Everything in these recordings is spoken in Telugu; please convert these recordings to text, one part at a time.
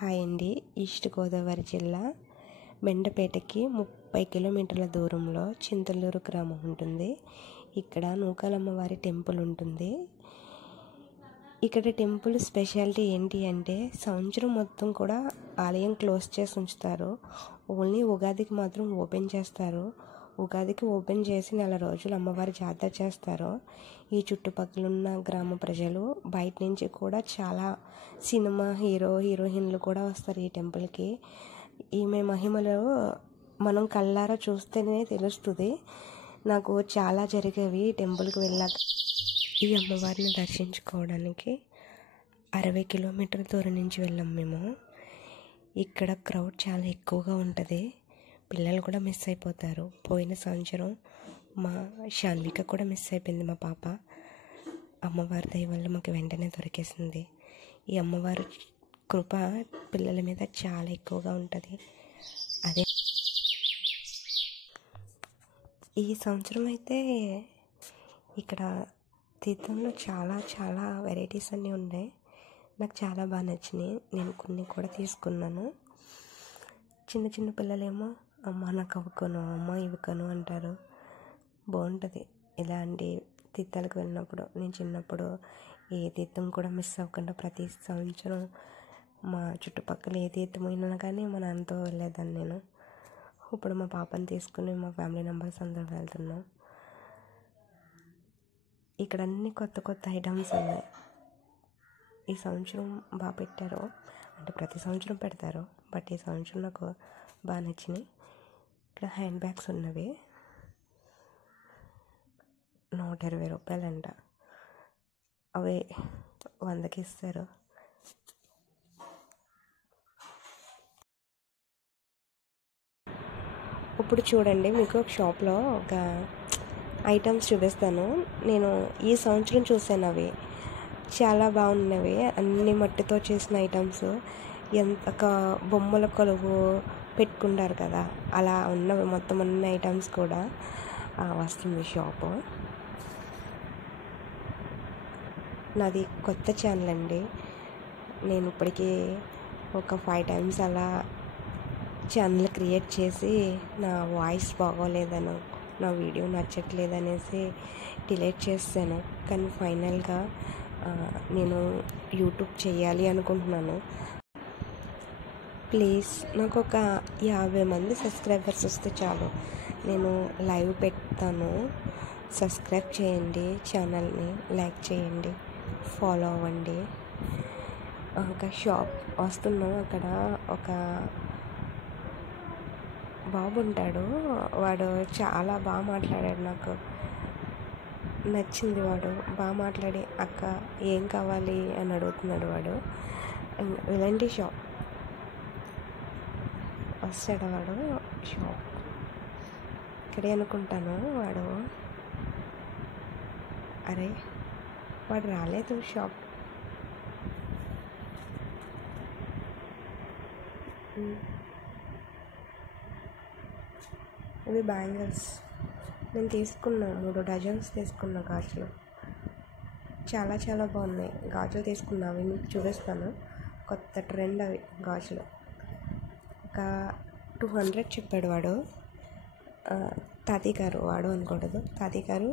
హాయ్ అండి. ఈస్ట్ గోదావరి జిల్లా మెండపేటకి 30 కిలోమీటర్ల దూరంలో చింతలూరు గ్రామం ఉంటుంది. ఇక్కడ నూకాలమ్మవారి టెంపుల్ ఉంటుంది. ఇక్కడ టెంపుల్ స్పెషాలిటీ ఏంటి అంటే సంవత్సరం మొత్తం కూడా ఆలయం క్లోజ్ చేసి ఉంచుతారు. ఓన్లీ ఉగాదికి మాత్రం ఓపెన్ చేస్తారు. ఉగాదికి ఓపెన్ చేసి నెల రోజులు అమ్మవారి జాతర చేస్తారు. ఈ చుట్టుపక్కల ఉన్న గ్రామ ప్రజలు బయట నుంచి కూడా చాలా సినిమా హీరోయిన్లు కూడా వస్తారు ఈ టెంపుల్కి. ఈమె మహిమలు మనం కళ్ళారా చూస్తేనే తెలుస్తుంది. నాకు చాలా జరిగేవి టెంపుల్కి వెళ్ళాక. ఈ అమ్మవారిని దర్శించుకోవడానికి 60 కిలోమీటర్ల దూరం నుంచి వెళ్ళాం మేము. ఇక్కడ క్రౌడ్ చాలా ఎక్కువగా ఉంటుంది. పిల్లలు కూడా మిస్ అయిపోతారు. పోయిన సంవత్సరం మా శాన్విక కూడా మిస్ అయిపోయింది, మా పాప. అమ్మవారి దయ వల్ల మాకు వెంటనే దొరికేసింది. ఈ అమ్మవారి కృప పిల్లల మీద చాలా ఎక్కువగా ఉంటుంది. అదే ఈ సంవత్సరం అయితే ఇక్కడ తీర్థంలో చాలా వెరైటీస్ అన్నీ ఉన్నాయి. నాకు చాలా బాగా నచ్చినాయి. నేను కొన్ని కూడా తీసుకున్నాను. చిన్న పిల్లలేమో అమ్మ నాకు అవ్వకను, అమ్మ ఇవ్వకను అంటారు. బాగుంటుంది ఇలాంటి తీర్థాలకు వెళ్ళినప్పుడు. నేను చిన్నప్పుడు ఏ తీర్థం కూడా మిస్ అవ్వకుండా ప్రతి సంవత్సరం మా చుట్టుపక్కల ఏ తీర్థం అయినా కానీ మా నాన్నతో వెళ్ళేదాన్ని నేను. ఇప్పుడు మా పాపని తీసుకుని మా ఫ్యామిలీ మెంబర్స్ అందరూ వెళ్తున్నాం. ఇక్కడ అన్ని కొత్త ఐటమ్స్ ఉన్నాయి. ఈ సంవత్సరం బాగా పెట్టారు. అంటే ప్రతి సంవత్సరం పెడతారు, బట్ ఈ సంవత్సరం నాకు బాగా నచ్చినాయి. ఇక్కడ హ్యాండ్ బ్యాగ్స్ ఉన్నవి. 120 రూపాయలంట. అవి 100కి ఇస్తారు. ఇప్పుడు చూడండి, మీకు ఒక షాప్లో ఒక ఐటమ్స్ చూపిస్తాను. నేను ఈ సంవత్సరం చూసాను. అవి చాలా బాగున్నవి. అన్ని మట్టితో చేసిన ఐటమ్స్. ఒక బొమ్మల కొలువు పెట్టుకుంటారు కదా, అలా ఉన్నవి మొత్తం అన్ని ఐటమ్స్ కూడా వస్తుంది షాపు. నాది కొత్త ఛానల్ అండి. నేను ఇప్పటికీ ఒక 5 times అలా ఛానల్ క్రియేట్ చేసి నా వాయిస్ బాగోలేదను, నా వీడియో నచ్చట్లేదనేసి డిలీట్ చేస్తాను. కానీ ఫైనల్గా నేను యూట్యూబ్ చేయాలి అనుకుంటున్నాను. ప్లీజ్ నాకు ఒక 50 మంది సబ్స్క్రైబర్స్ వస్తే చాలు, నేను లైవ్ పెడతాను. సబ్స్క్రైబ్ చేయండి, ఛానల్ని లైక్ చేయండి, ఫాలో అవ్వండి. ఒక షాప్ వస్తున్నాం. అక్కడ ఒక బాబు ఉంటాడు. వాడు చాలా బాగా మాట్లాడాడు. నాకు నచ్చింది. వాడు బాగా మాట్లాడి అక్క ఏం కావాలి అని అడుగుతున్నాడు. వాడు ఇలాంటి షాప్ వస్తాడు. వాడు షాప్ ఇక్కడే అనుకుంటాను. వాడు రాలేదు షాప్. ఇవి బ్యాంగిల్స్ నేను తీసుకున్నా. 3 డజన్స్ తీసుకున్నా. గాజులు చాలా బాగున్నాయి. గాజులు తీసుకున్నా. అవి మీకు చూపిస్తాను. కొత్త ట్రెండ్ అవి గాజులు. ఒక 200 చెప్పాడు వాడు. తాతయ్య గారు, వాడు అనకూడదు, తాతయ్య గారు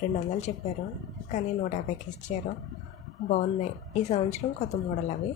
200 చెప్పారు. కానీ 150కి ఇచ్చారు. బాగున్నాయి. ఈ సంవత్సరం కొత్త మోడల్ అవి.